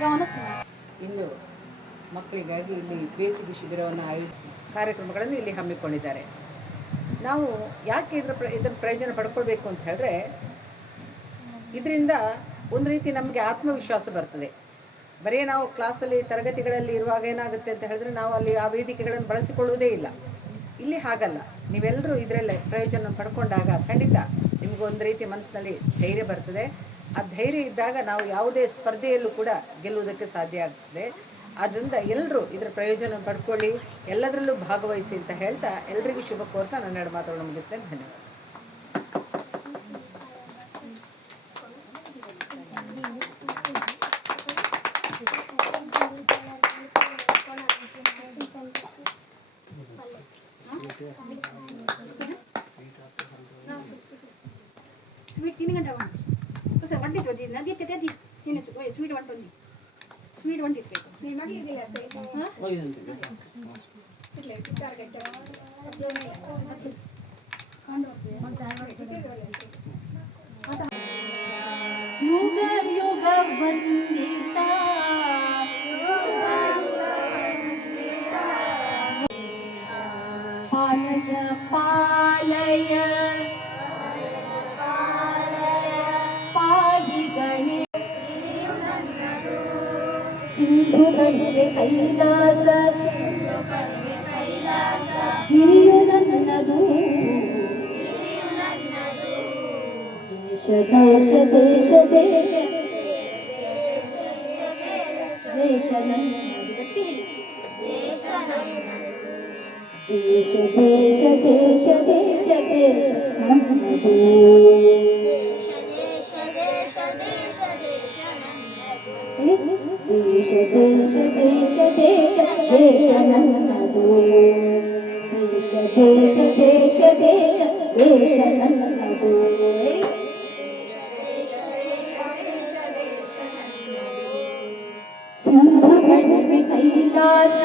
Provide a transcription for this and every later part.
ಇನ್ನು ಮಕ್ಕಳಿಗಾಗಿ ಇಲ್ಲಿ ಬೇಸಿಗೆ ಶಿಬಿರವನ್ನು ಕಾರ್ಯಕ್ರಮಗಳನ್ನು ಇಲ್ಲಿ ಹಮ್ಮಿಕೊಂಡಿದ್ದಾರೆ. ನಾವು ಯಾಕೆ ಇದರ ಪ್ರಯೋಜನ ಪಡ್ಕೊಳ್ಬೇಕು ಅಂತ ಹೇಳಿದ್ರೆ, ಇದರಿಂದ ಒಂದು ರೀತಿ ನಮಗೆ ಆತ್ಮವಿಶ್ವಾಸ ಬರ್ತದೆ. ಬರೀ ನಾವು ಕ್ಲಾಸಲ್ಲಿ ತರಗತಿಗಳಲ್ಲಿ ಇರುವಾಗ ಏನಾಗುತ್ತೆ ಅಂತ ಹೇಳಿದ್ರೆ, ನಾವು ಅಲ್ಲಿ ಆ ವೇದಿಕೆಗಳನ್ನು ಬಳಸಿಕೊಳ್ಳುವುದೇ ಇಲ್ಲ. ಇಲ್ಲಿ ಹಾಗಲ್ಲ, ನೀವೆಲ್ಲರೂ ಇದರಲ್ಲೇ ಪ್ರಯೋಜನ ಪಡ್ಕೊಂಡಾಗ ಖಂಡಿತ ನಿಮಗೊಂದು ರೀತಿ ಮನಸ್ಸಿನಲ್ಲಿ ಧೈರ್ಯ ಬರ್ತದೆ. ಆ ಧೈರ್ಯ ಇದ್ದಾಗ ನಾವು ಯಾವುದೇ ಸ್ಪರ್ಧೆಯಲ್ಲೂ ಕೂಡ ಗೆಲ್ಲುವುದಕ್ಕೆ ಸಾಧ್ಯ ಆಗ್ತದೆ. ಆದ್ದರಿಂದ ಎಲ್ಲರೂ ಇದರ ಪ್ರಯೋಜನ ಪಡ್ಕೊಳ್ಳಿ, ಎಲ್ಲದರಲ್ಲೂ ಭಾಗವಹಿಸಿ ಅಂತ ಹೇಳ್ತಾ ಎಲ್ಲರಿಗೂ ಶುಭ ಕೋರ್ತಾ ನನ್ನೆರಡು ಮಾತುಗಳನ್ನು ಮುಗಿಸ್ತೇನೆ. ಧನ್ಯವಾದ. ಸ್ವೀಟ್ 3 ಗಂಟೆ ಸರ್ ಒಡ್ಡಿ ಜೋದಿ ನದಿ ತೆದಿ ನೀನು ಸ್ವೀಟ್ ಒಡ್ಡಿ ಸ್ವೀಟ್ ಒಡ್ಡಿ ಇರಬೇಕು ನೀ ಮಾಡಿದಿಲ್ಲ ಯುಗ ಯುಗ ವಂದಿತ ಪಾಲಯ ಪಾಲಯ ಸಿಂಧು ಕಣಿವೆ ಕೈಲಾಸ ಹಿರಿಯು ನನ್ನದು ದೇಶ ದೇಶ ದೇಶ ದೇಶ ದೇಶ ನನ್ನದು ದೇಶ ದೇಶ ದೇಶ ದೇಶ ದೇಶ ನನ್ನದು ದೇಶ ದೇಶ ದೇಶ ದೇಶ ನನ್ನದು ದೇಶ ದೇಶ ದೇಶ ದೇಶ ದೇಶ ನನ್ನದು ಸಿಂಧು ಕಣಿವೆ Kailasa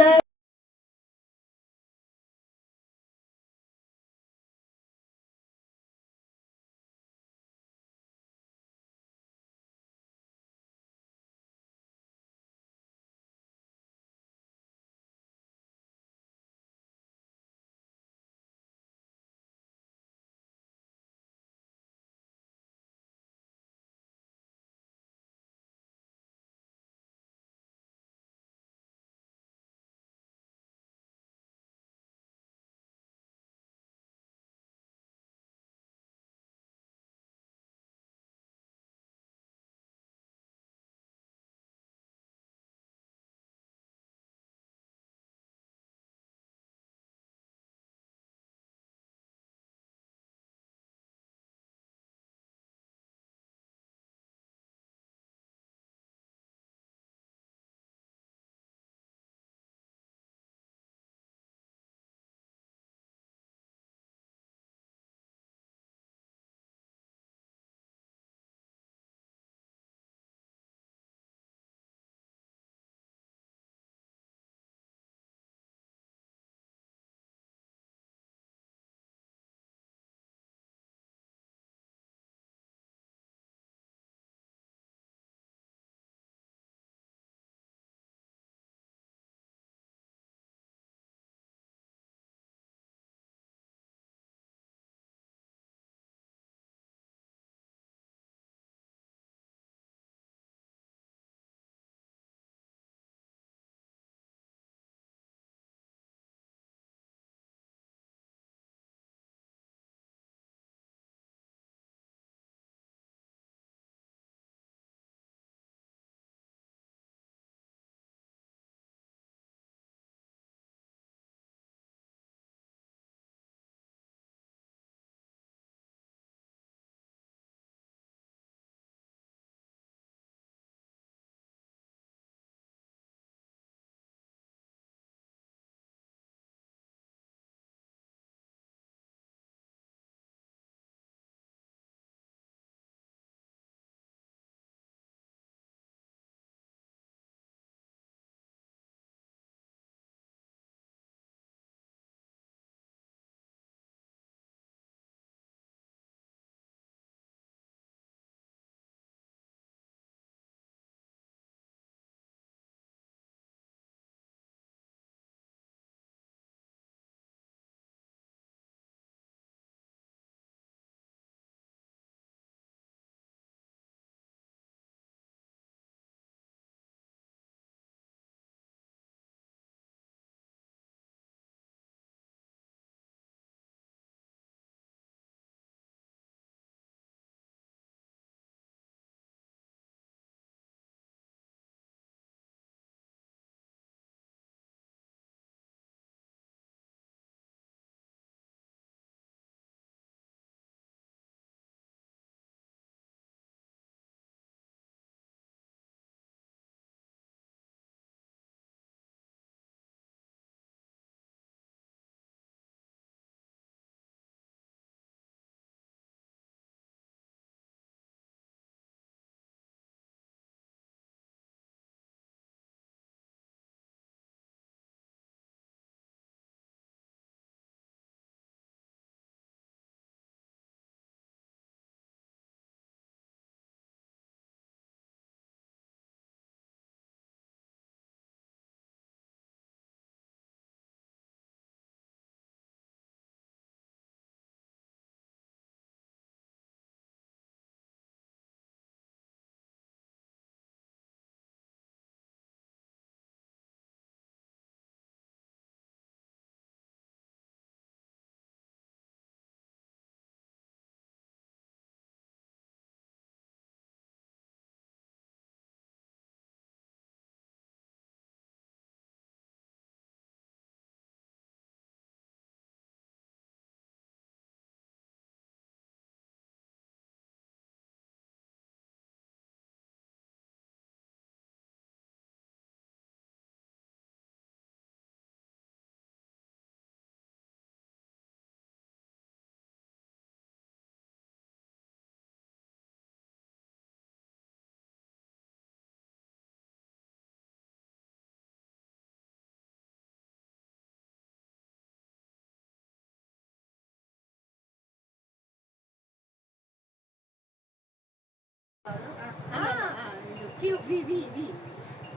Q V V V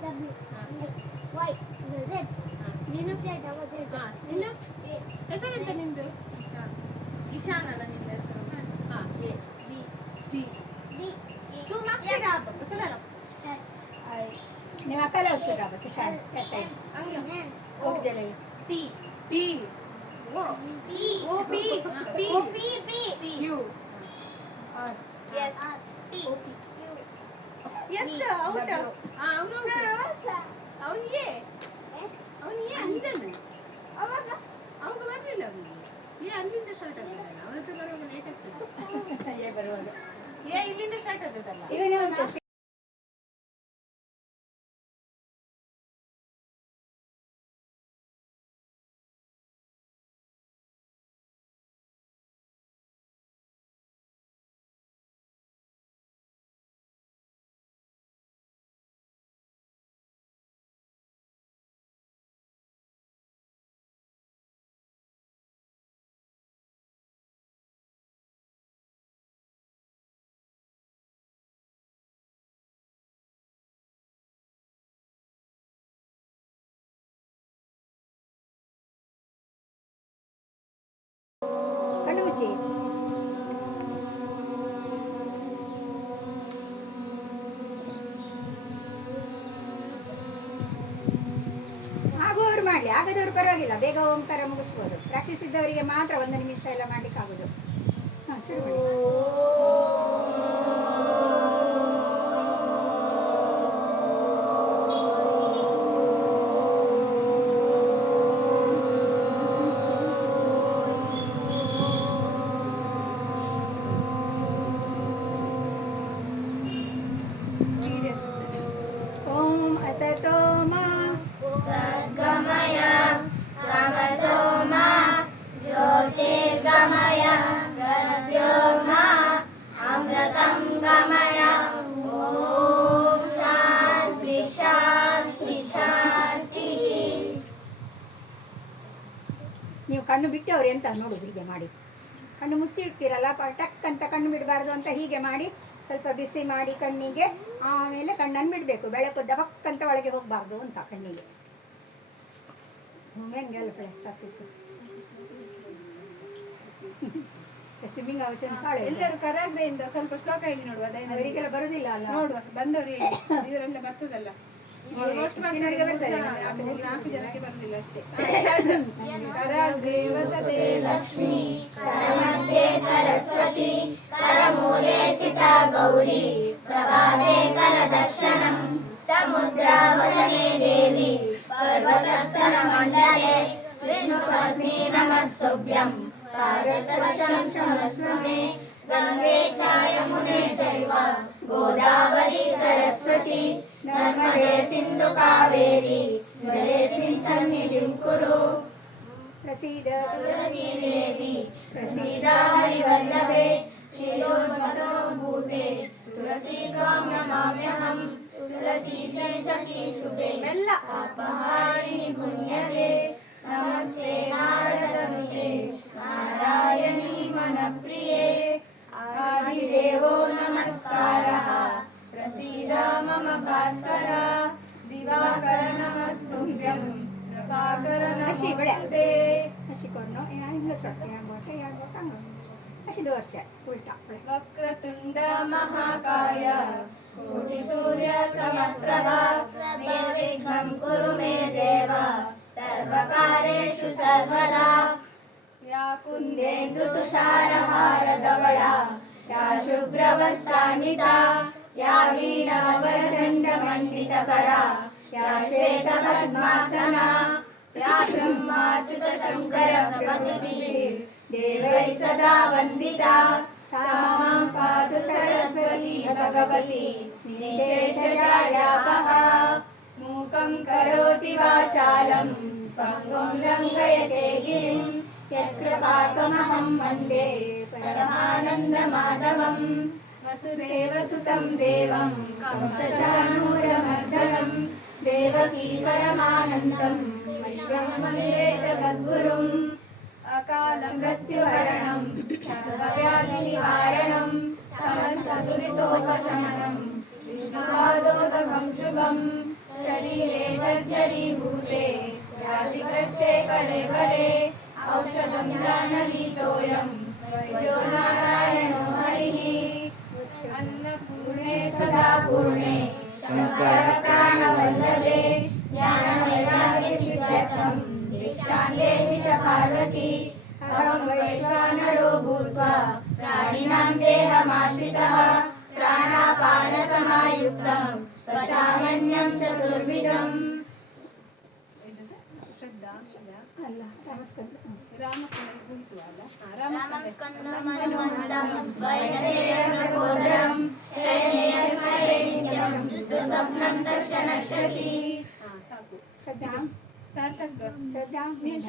W X Y Z. ನೀನು ನಿನ್ನ A ಹೆಸರೆಂತ ನಿಂದು? ಇಶಾನ್ ಅಲ್ಲ ನಿನ್ನ ಹೆಸರು? ಹಾಂ ಎ ಬಿ ಸಿ D तू मागची राहा कसं झालं X I ನೀವು ಅಕ್ಕಲ್ಲ ಹೋಗ್ತೀರಾ ಕಿಶಾನ್ ಎಸ್ ಐ N ಹೋಗ್ತಿಲ್ಲ T P O P O P P O P P U R S T U S out ಹಾಂ ಅವನು ಅವನು ಏ ಅಂಜಲ್ ಅವಾಗ ಬರಲಿಲ್ಲ ಅವನಿಗೆ ಏ ಅಲ್ಲಿಂದ ಸ್ಟಾರ್ಟ್ ಆಗ್ತದಲ್ಲ ಅವನ ಹತ್ರ ಬರುವಾಗ ಲೇಟ್ ಆಗ್ತದೆ ಏ ಬರುವಾಗ ಏ ಇಲ್ಲಿಂದ ಸ್ಟಾರ್ಟ್ ಆಗ್ತದಲ್ಲ ಕಣ್ಣು ಮುಚ್ಚಿ ಆಗುವವರು ಮಾಡಲಿ, ಆಗದವರು ಪರವಾಗಿಲ್ಲ, ಬೇಗ ಓಂಕಾರ ಮುಗಿಸ್ಬೋದು. ಪ್ರಾಕ್ಟೀಸ್ ಇದ್ದವರಿಗೆ ಮಾತ್ರ 1 ನಿಮಿಷ ಎಲ್ಲ ಮಾಡ್ಲಿಕ್ಕೆ ಆಗೋದು. ಹಾಂ, ಶುರು ಮಾಡಿ. ಓಂ ಅಸತೋ ಮಾ ಸದ್ಗಮಯ ತಮಸೋ ಮಾ ಜ್ಯೋತಿರ್ಗಮಯ ಪ್ರತ್ಯೋರ್ಮಾ ಅಮೃತಂ ಗಮಯ. ಓಂ ಶಾಂತಿ ಶಾಂತಿ ಶಾಂತಿ. ನೀವು ಕಣ್ಣು ಬಿಟ್ಟು ಅವ್ರು ಎಂತ ನೋಡುದು, ಹೀಗೆ ಮಾಡಿ. ಕಣ್ಣು ಮುಚ್ಚಿ ಇರ್ತೀರಲ್ಲ, ಟಕ್ ಅಂತ ಕಣ್ಣು ಬಿಡಬಾರ್ದು ಅಂತ ಹೀಗೆ ಮಾಡಿ, ಸ್ವಲ್ಪ ಬಿಸಿ ಮಾಡಿ ಕಣ್ಣಿಗೆ, ಆಮೇಲೆ ಕಣ್ಣನ್ನು ಬಿಡಬೇಕು. ಬೆಳಕು ದಬಕ್ಕಂತ ಒಳಗೆ ಹೋಗಬಾರ್ದು ಅಂತ ಕಣ್ಣಿಗೆ. ಹೆಂಗೆಲ್ಲ ಸಾಕಿತ್ತು ಸ್ವಿಮ್ಮಿಂಗ್ ಅವಚನ ಕಾಳು ಎಲ್ಲರೂ ಕರಾಗ್ರೆಯಿಂದ ಸ್ವಲ್ಪ ಶ್ಲೋಕ ಹೇಳಿ ನೋಡುವ. ಅವರಿಗೆಲ್ಲ ಬರುದಿಲ್ಲ ಅಲ್ಲ, ನೋಡುವ ಬಂದವರು ಹೇಳಿ, ಇವರೆಲ್ಲ ಬರ್ತದಲ್ಲ. Almost ಬರ್ತಾರೆ. 4 ಜನಕ್ಕೆ ಬರುದಿಲ್ಲ ಅಷ್ಟೇ. ಕರಾಗ್ರೆ ವಸತೆ ಲಕ್ಷ್ಮೀ ಕರಮಧ್ಯೆ ಸರಸ್ವತಿ ಕರಮೂಲೆ ಸ್ಥಿತಾ ಗೌರಿ ಪ್ರಭಾತೆ ಕರದರ್ಶನಂ ಸಮುದ್ರಾವಸನೆ ದೇವಿ ಪರ್ವತಸ್ಥರ ಮಂಡಲೆ ವಿಷ್ಣುಪತ್ನಿ ನಮಸ್ತುಭ್ಯಂ ಪಾದಸ್ಪರ್ಶಂ ಕ್ಷಮಸ್ವ ಮೇ ಗಂಗೆ ಚ ಯಮುನೆ ಚೈವ ಗೋದಾವರಿ ಸರಸ್ವತಿ ನರ್ಮದೆ ಸಿಂಧು ಕಾವೇರಿ ಜಲೇಸ್ಮಿನ್ ಸನ್ನಿಧಿಂ ಕುರು. ಪ್ರಸೀದ ತುಳಸಿ ದೇವಿ ಪ್ರಸೀದ ಹರಿವಲ್ಲಭೆ ಕ್ಷೀರೋದ್ಭೂತೆ ತುಳಸಿ ತ್ವಾಂ ನಮಾಮ್ಯಹಂ ತುಳಸಿ ಶೇಷಕಿ ಶುಭೆ ಮೆಲ್ಲ ಅಪಹಾರಿಣಿ ಪುಣ್ಯದೆ ನಮಸ್ತೆ ನಾರದನುತೆ ನಾರಾಯಣಿ ಮನಪ್ರಿಯೆ ಆದಿದೇವೋ ನಮಸ್ಕಾರಃ ಪ್ರಸೀದ ಮಮ ಭಾಸ್ಕರ ದಿವಾಕರ ನಮಸ್ತುಭ್ಯಂ ಪ್ರಭಾಕರ ನಮಸ್ತುತೆ. ಹಸಿಕೊಂಡು ಹಿಂಗೆ ಚೊಟ್ಟೆ ಆಗ್ಬೋಟೆ ಆಗ್ಬೋಟ ಹಸಿದು ವರ್ಷ ಉಲ್ಟಾ ವಕ್ರತುಂಡ ಮಹಾಕಾಯ ಕೋಟಿ ಸೂರ್ಯ ಸಮಪ್ರಭ ನಿರ್ವಿಘ್ನಂ ಕುರು ಮೇ ದೇವ ಸರ್ವಕಾರ್ಯೇಷು ಸರ್ವದಾ. ಯಾ ಕುಂದೇಂದು ತುಷಾರಹಾರಧವಳ ಯಾ ಶುಭ್ರವಸ್ತಾನ್ವಿತಾ ಯಾ ವೀಣಾವರದಂಡ ಮಂಡಿತಕರ ಯಾ ಶ್ವೇತ ಪದ್ಮಾಸನ ಯಾ ಬ್ರಹ್ಮಾಚ್ಯುತ ಶಂಕರ ಪ್ರಭೃತಿಭಿರ್ ದೇವೈ ಸದಾ ವಂದಿತಾ सा मां पातु सरस्वती भगवती निशेषजाड्यापः. मूकं करोति वाचालं पङ्गुं लङ्घयते गिरिं यत्कृपात्महं वन्दे परमानन्दमाधवम्. वसुदेवसुतं देवं कंसचाणूरमर्दनं देवकी परमानन्दं विश्वं वन्दे जगद्गुरुम्. अकाल मृत्युहरणं सर्वव्याधिनिवारणं समस्तदुरितोपशमनं विष्णुपादोदकं शुभं शरीरे तज्जरीभूते व्याधिग्रस्ते कळेबरे औषधं जानवीतोऽयं वैद्यो नारायणो हरिः अन्नपूर्णे सदा पूर्णे शङ्करप्राणवल्लभे ज्ञानवैराग्यसिद्ध्यर्थं दीक्षां देहि च पार्वती अहं वैश्वानरो भूत्वा प्राणिनां देहमाश्रितः प्राणापानसमायुक्तं पचाम्यन्नं चतुर्विधम् ಶ್ರದ್ಧಾ ಅಲ್ಲ ನಮಸ್ಕಾರ ರಾಮಸ್ಕಂದನಿಗೆ ಪೂಜಿಸುವಾಗ स्कन्दमनुमन्दं वैनतेयप्रबोधनं शयनेयस्मरे नित्यं दुःस्वप्नं दर्शनशकी ಸಾಕು ಶ್ರದ್ಧಾ ಸಾರ್ಥಕ ಶ್ರದ್ಧಾ ನೀನು